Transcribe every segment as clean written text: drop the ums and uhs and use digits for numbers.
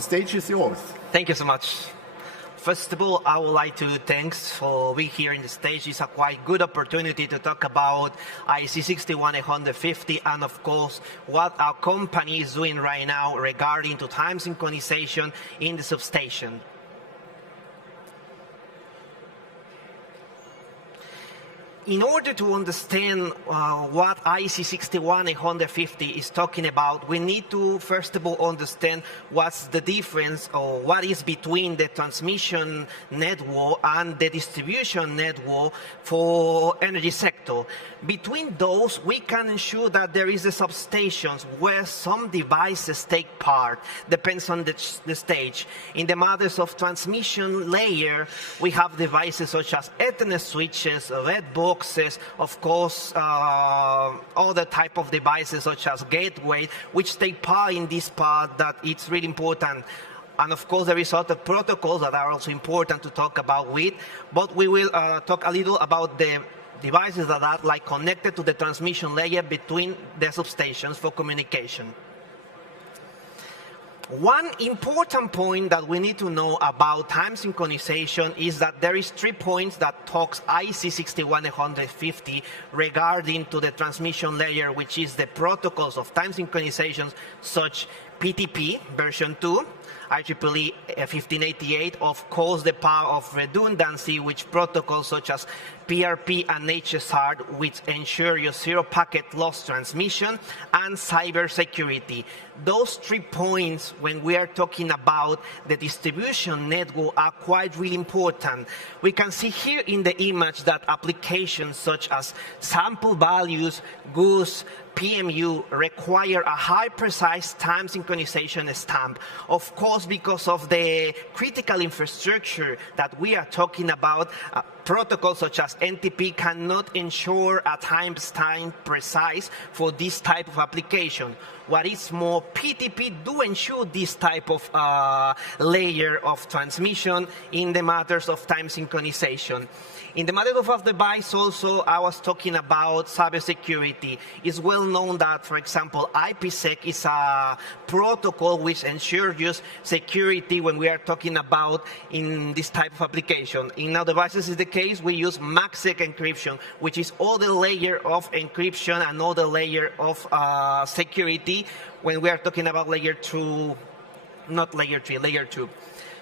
The stage is yours. Thank you so much. First of all, I would like to thank for being here in the stage. It's a quite good opportunity to talk about IEC 61850 and of course what our company is doing right now regarding to time synchronization in the substation. In order to understand what IEC 61850 is talking about, we need to first of all understand what's the difference or what is between the transmission network and the distribution network for energy sector. Between those, we can ensure that there is a substations where some devices take part, depends on the stage. In the matters of transmission layer, we have devices such as Ethernet switches, red boxes, of course, other type of devices such as gateway, which take part in this part that it's really important. And of course, there is other protocols that are also important to talk about with, but we will talk a little about the devices that are like connected to the transmission layer between the substations for communication. One important point that we need to know about time synchronization is that there is 3 points that talks IEC 61850 regarding to the transmission layer, which is the protocols of time synchronizations such PTP version 2, IEEE 1588, of course the power of redundancy, which protocols such as PRP and HSR, which ensure your zero packet loss transmission, and cybersecurity. Those 3 points, when we are talking about the distribution network, are quite really important. We can see here in the image that applications such as sample values, GOOS, PMU require a high precise time synchronization stamp. Of course, because of the critical infrastructure that we are talking about, protocols such as NTP cannot ensure a time precise for this type of application. What is more, PTP do ensure this type of layer of transmission in the matters of time synchronization. In the matter of device also, I was talking about cybersecurity. It's well known that, for example, IPsec is a protocol which ensures just security when we are talking about in this type of application. In our devices is the case, we use MACsec encryption, which is all the layer of encryption and all the layer of security when we are talking about layer 2, not layer 3, layer 2.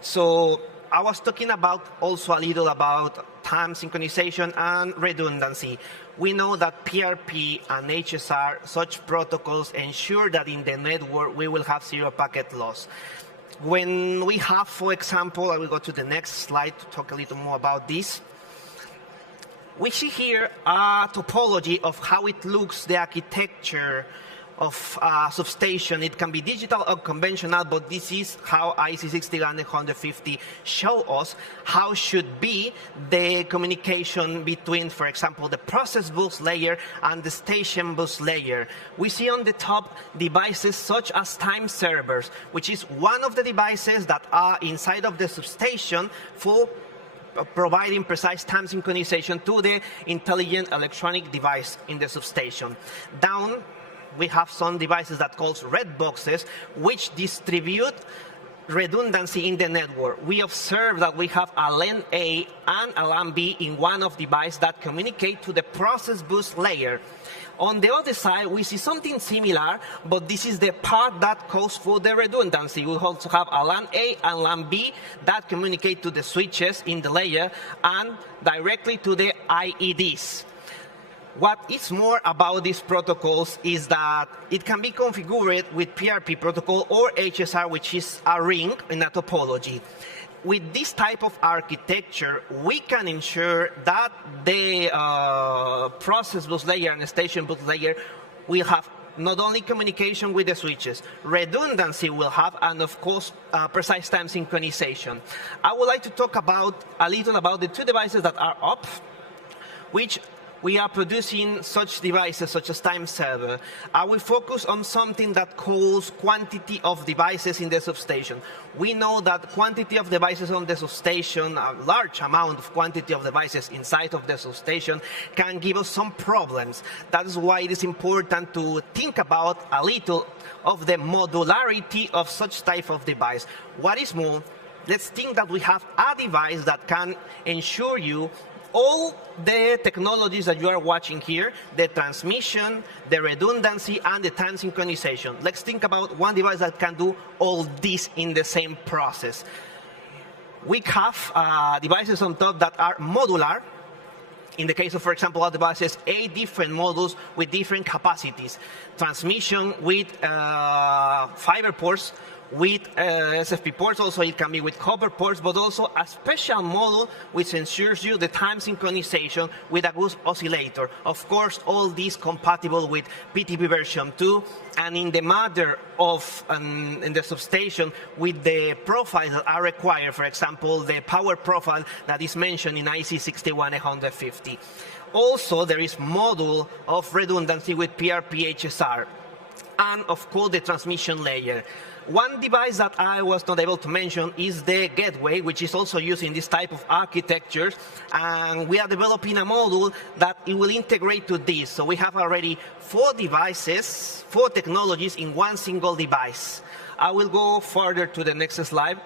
So I was talking about also a little about time synchronization and redundancy. We know that PRP and HSR, such protocols ensure that in the network we will have zero packet loss. When we have, for example, I will go to the next slide to talk a little more about this. We see here a topology of how it looks, the architecture of a substation. It can be digital or conventional, but this is how IEC 61850 show us how should be the communication between, for example, the process bus layer and the station bus layer. We see on the top devices such as time servers, which is one of the devices that are inside of the substation for providing precise time synchronization to the intelligent electronic device in the substation. Down, we have some devices that calls red boxes, which distribute redundancy in the network. We observe that we have a LAN A and a LAN B in one of devices that communicate to the process bus layer. On the other side, we see something similar, but this is the part that calls for the redundancy. We also have a LAN A and LAN B that communicate to the switches in the layer and directly to the IEDs. What is more about these protocols is that it can be configured with PRP protocol or HSR, which is a ring in a topology. With this type of architecture, we can ensure that the process bus layer and the station bus layer will have not only communication with the switches, redundancy will have, and of course, precise time synchronization. I would like to talk about a little about the 2 devices that are up, which we are producing such devices such as time server. I will focus on something that calls quantity of devices in the substation. We know that quantity of devices on the substation, a large amount of quantity of devices inside of the substation, can give us some problems. That is why it is important to think about a little of the modularity of such type of device. What is more, let's think that we have a device that can ensure you all the technologies that you are watching here, the transmission, the redundancy, and the time synchronization. Let's think about one device that can do all this in the same process. We have devices on top that are modular. In the case of, for example, our devices, 8 different modules with different capacities. Transmission with fiber ports, with SFP ports, also it can be with copper ports, but also a special module which ensures you the time synchronization with a good oscillator. Of course, all these compatible with PTP version 2, and in the matter of in the substation with the profiles that are required, for example, the power profile that is mentioned in IEC 61850. Also, there is module of redundancy with PRP-HSR, and of course the transmission layer. One device that I was not able to mention is the gateway, which is also used in this type of architectures, and we are developing a module that it will integrate to this. So we have already 4 devices, 4 technologies in one single device. I will go further to the next slide.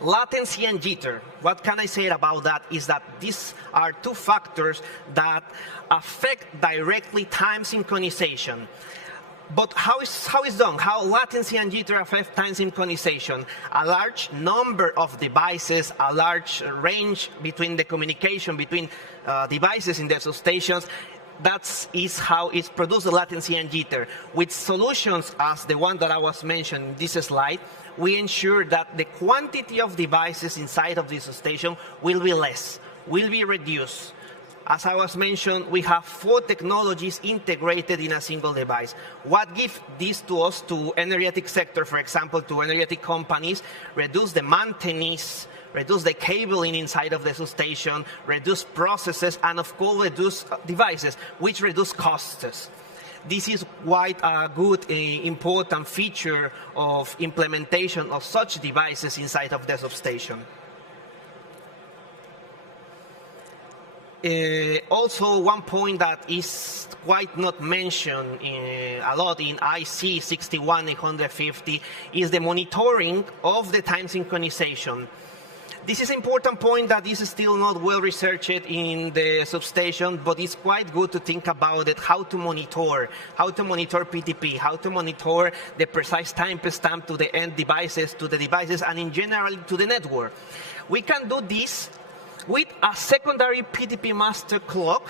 Latency and jitter. What can I say about that is that these are 2 factors that affect directly time synchronization. But how is done? How latency and jitter affect time synchronization? A large number of devices, a large range between the communication between devices in the substations. That is how it's produced the latency and jitter. With solutions as the one that I was mentioning in this slide, we ensure that the quantity of devices inside of this station will be less, will be reduced. As I was mentioned, we have 4 technologies integrated in a single device. What gives this to us, to energetic sector, for example, to energetic companies, reduce the maintenance, reduce the cabling inside of the substation, reduce processes, and of course reduce devices, which reduce costs. This is quite a good, important feature of implementation of such devices inside of the substation. Also, one point that is quite not mentioned a lot in IEC 61850 is the monitoring of the time synchronization. This is an important point that is still not well researched in the substation, but it's quite good to think about it, how to monitor PTP, how to monitor the precise timestamp to the end devices, to the devices, and in general to the network. We can do this with a secondary PTP master clock.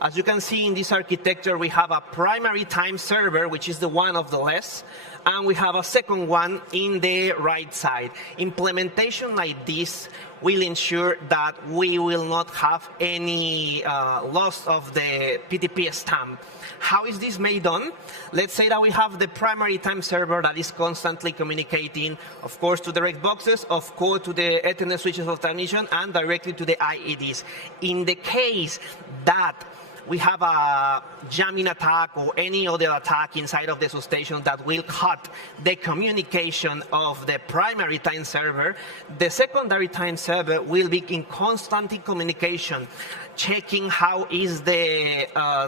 As you can see in this architecture, we have a primary time server, which is the one of the left, and we have a second one in the right side. Implementation like this will ensure that we will not have any loss of the PTP stamp. How is this made on? Let's say that we have the primary time server that is constantly communicating, of course, to the red boxes, of course, to the Ethernet switches of transmission, and directly to the IEDs. In the case that we have a jamming attack or any other attack inside of the substation that will cut the communication of the primary time server, the secondary time server will be in constant communication, checking how is the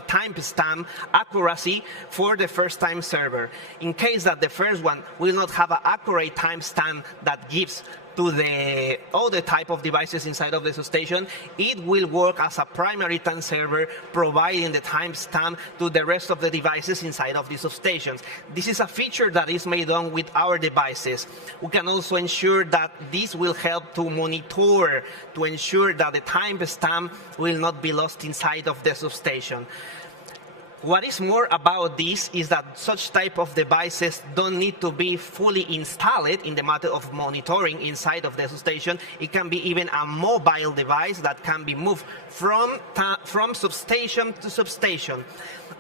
timestamp accuracy for the first time server. In case that the first one will not have an accurate timestamp that gives to the other type of devices inside of the substation, it will work as a primary time server, providing the timestamp to the rest of the devices inside of the substations. This is a feature that is made on with our devices. We can also ensure that this will help to monitor, to ensure that the timestamp will not be lost inside of the substation. What is more about this is that such type of devices don't need to be fully installed in the matter of monitoring inside of the substation. It can be even a mobile device that can be moved from substation to substation.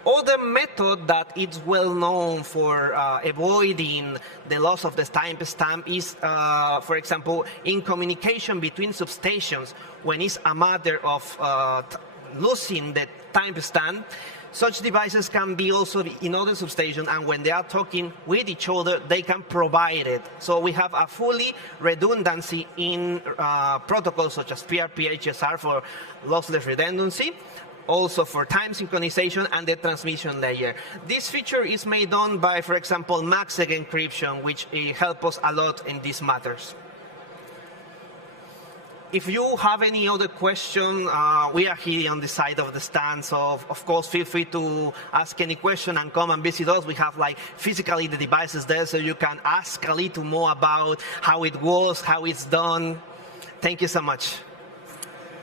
Other method that is well known for avoiding the loss of the timestamp is, for example, in communication between substations, when it's a matter of losing the timestamp. Such devices can be also in other substations, and when they are talking with each other, they can provide it. So we have a fully redundancy in protocols such as PRP-HSR for lossless redundancy, also for time synchronization and the transmission layer. This feature is made on by, for example, MACsec encryption, which helps us a lot in these matters. If you have any other question, we are here on the side of the stand, so of course feel free to ask any question and come and visit us. We have physically the devices there, so you can ask a little more about how it works, how it's done. Thank you so much.